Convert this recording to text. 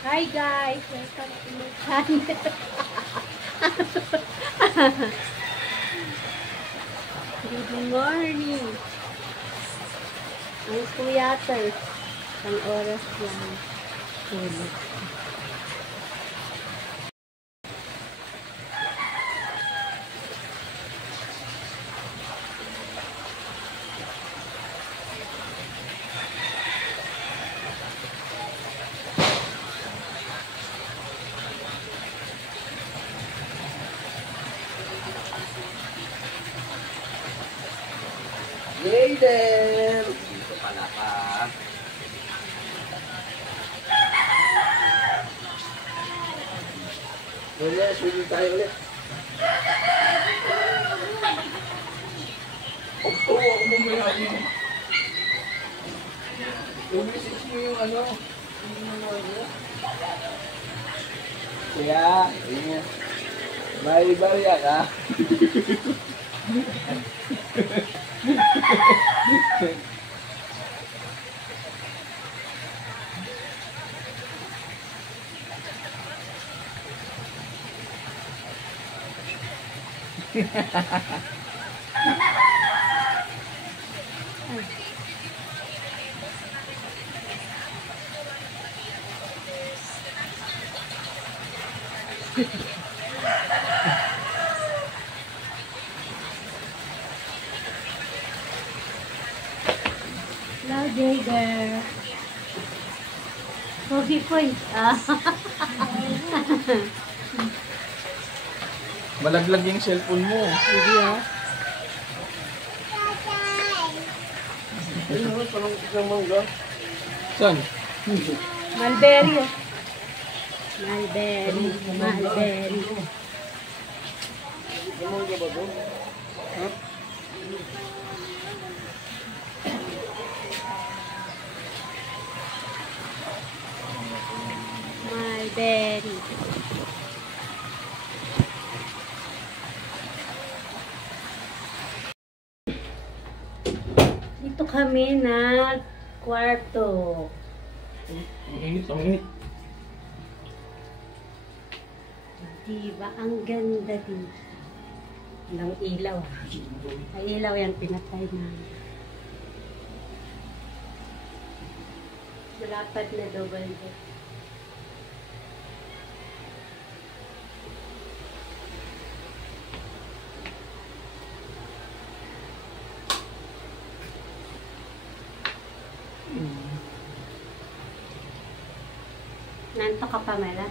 Hi guys! Welcome to my channel. Good morning! Ang kuyater. Ang oras lang. Tulog. Later! Dito pala ka. Ulit, sulit tayo ulit. Ako mamaya mo. Umisis mo yung ano. Kaya, ayun. Bari-bari ka. Hello, Jager. Coffee points. Malaglag yung cellphone mo. Hindi Ano, parang isang mangga. Saan? Mulberry. Mulberry. Mulberry. Isang mangga ba doon? Ha? Mulberry. Dito kami na kwarto. Ang init, ang init. Diba? Ang ganda din. Ng ilaw. Ang ilaw yan pinatay na. Malapad na double deck. Nanto ka pa, Mela?